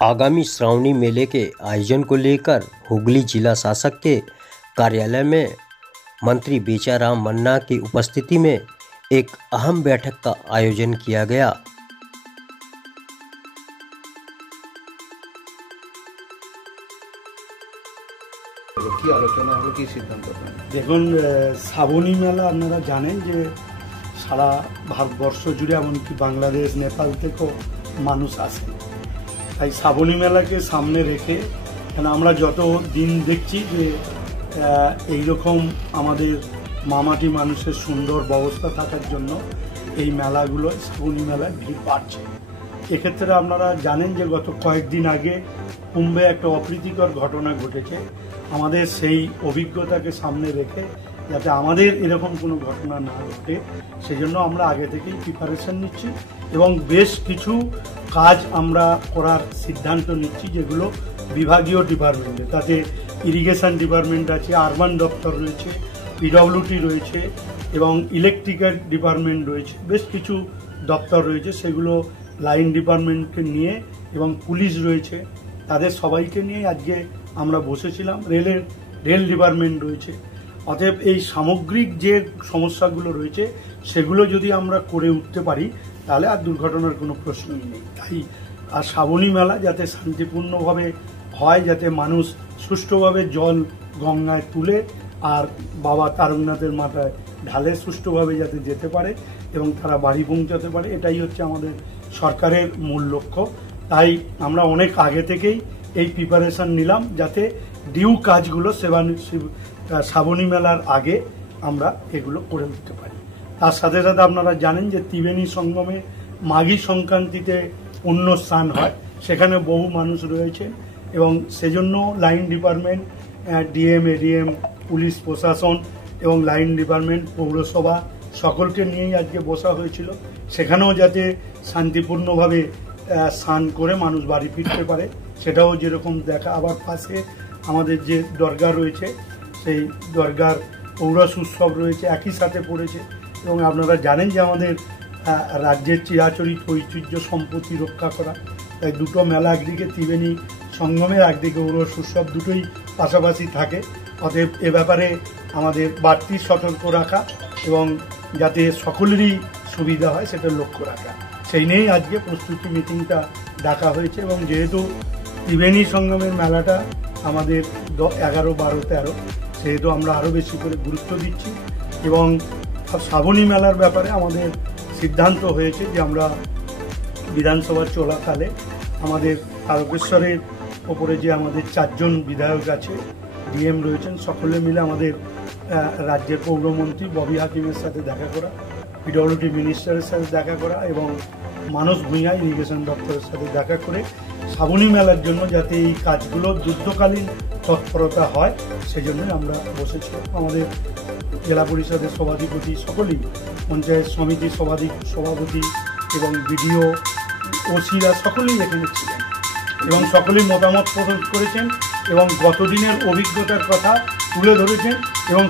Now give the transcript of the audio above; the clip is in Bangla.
आगामी श्रावणी मेले के आयोजन को लेकर हुगली जिला शासक के कार्यालय में मंत्री बेचाराम मन्ना की उपस्थिति में एक अहम बैठक का आयोजन किया गया। কি আলোচনা হলো, কি সিদ্ধান্ত? দেখুন, শ্রাবণী মেলা আপনারা জানেন যে সারা ভারতবর্ষ জুড়ে এমনকি বাংলাদেশ নেপাল থেকেও মানুষ আসে। তাই শ্রাবণী মেলাকে সামনে রেখে কেন আমরা যত দিন দেখছি যে এইরকম আমাদের মামাটি মানুষের সুন্দর ব্যবস্থা থাকার জন্য এই মেলাগুলো শ্রাবণী মেলায় ভিড় বাড়ছে। এক্ষেত্রে আপনারা জানেন যে গত কয়েকদিন আগে কুম্ভে একটা অপ্রীতিকর ঘটনা ঘটেছে। আমাদের সেই অভিজ্ঞতাকে সামনে রেখে যাতে আমাদের এরকম কোনো ঘটনা না ঘটে সেজন্য আমরা আগে থেকেই প্রিপারেশন নিচ্ছি এবং বেশ কিছু কাজ আমরা করার সিদ্ধান্ত নিচ্ছি, যেগুলো বিভাগীয় ডিপার্টমেন্টে, তাতে ইরিগেশন ডিপার্টমেন্ট আছে, আরবান দপ্তর রয়েছে, পিডব্লিউডি রয়েছে এবং ইলেকট্রিক্যাল ডিপার্টমেন্ট রয়েছে, বেশ কিছু দপ্তর রয়েছে, সেগুলো লাইন ডিপার্টমেন্টকে নিয়ে এবং পুলিশ রয়েছে, তাদের সবাইকে নিয়ে আজকে আমরা বসেছিলাম। রেল ডিপার্টমেন্ট রয়েছে। অতএব এই সামগ্রিক যে সমস্যাগুলো রয়েছে সেগুলো যদি আমরা করে উঠতে পারি তাহলে আর দুর্ঘটনার কোনো প্রশ্নই নেই। তাই আর শ্রাবণী মেলা যাতে শান্তিপূর্ণভাবে হয়, যাতে মানুষ সুষ্ঠুভাবে জল গঙ্গায় তুলে আর বাবা তারকনাথের মাথায় ঢালে সুষ্ঠুভাবে যাতে যেতে পারে এবং তারা বাড়ি পৌঁছাতে পারে, এটাই হচ্ছে আমাদের সরকারের মূল লক্ষ্য। তাই আমরা অনেক আগে থেকেই এই প্রিপারেশন নিলাম যাতে ডিউ কাজগুলো শ্রাবণী মেলার আগে আমরা এগুলো করে উঠতে পারি। তার সাথে সাথে আপনারা জানেন যে ত্রিবেণী সঙ্গমে মাঘী সংক্রান্তিতে পুণ্য স্নান হয়, সেখানে বহু মানুষ রয়েছে এবং সেজন্য line department, DM, ADM, police প্রশাসন এবং লাইন ডিপার্টমেন্ট, পৌরসভা সকলকে নিয়েই আজকে বসা হয়েছিল। সেখানেও যাতে শান্তিপূর্ণভাবে স্নান করে মানুষ বাড়ি ফিরতে পারে সেটাও যেরকম দেখা। আবার পাশে আমাদের যে দরগা রয়েছে সেই দরগার পৌরস উৎসব রয়েছে, একই সাথে পড়েছে এবং আপনারা জানেন যে আমাদের রাজ্যের চিরাচরিত ঐতিহ্য সম্পত্তি রক্ষা করা, তাই দুটো মেলা, একদিকে ত্রিবেণী সঙ্গমের, একদিকে পৌরস উৎসব, দুটোই পাশাপাশি থাকে। অতএব এ ব্যাপারে আমাদের বাড়তি সতর্ক রাখা এবং যাতে সকলেরই সুবিধা হয় সেটা লক্ষ্য রাখা, সেই নিয়েই আজকে প্রস্তুতি মিটিংটা ডাকা হয়েছে। এবং যেহেতু ত্রিবেণী সঙ্গমের মেলাটা আমাদের 11, 12, 13, সেহেতু আমরা আরও বেশি করে গুরুত্ব দিচ্ছি এবং শ্রাবণী মেলার ব্যাপারে আমাদের সিদ্ধান্ত হয়েছে যে আমরা বিধানসভা চলাকালে আমাদের তারকেশ্বরের ওপরে যে আমাদের 4 জন বিধায়ক আছে, ডিএম রয়েছেন, সকলে মিলে আমাদের রাজ্যের পৌরমন্ত্রী ববি হাকিমের সাথে দেখা করা, পিডব্লিউডি মিনিস্টারের সাথে দেখা করা এবং মানস ভূঁইয়া ইরিগেশন দপ্তরের সাথে দেখা করে শ্রাবণী মেলার জন্য যাতে এই কাজগুলো যুদ্ধকালীন তৎপরতা হয় সেজন্যই আমরা বসেছি। আমাদের জেলা পরিষদের সভাধিপতি সকলেই, পঞ্চায়েত সমিতির সভাপতি এবং বিডিও, ওসিরা সকলেই এখানে ছিলেন এবং সকলেই মতামত প্রকাশ করেছেন এবং গতদিনের অভিজ্ঞতার কথা তুলে ধরেছেন এবং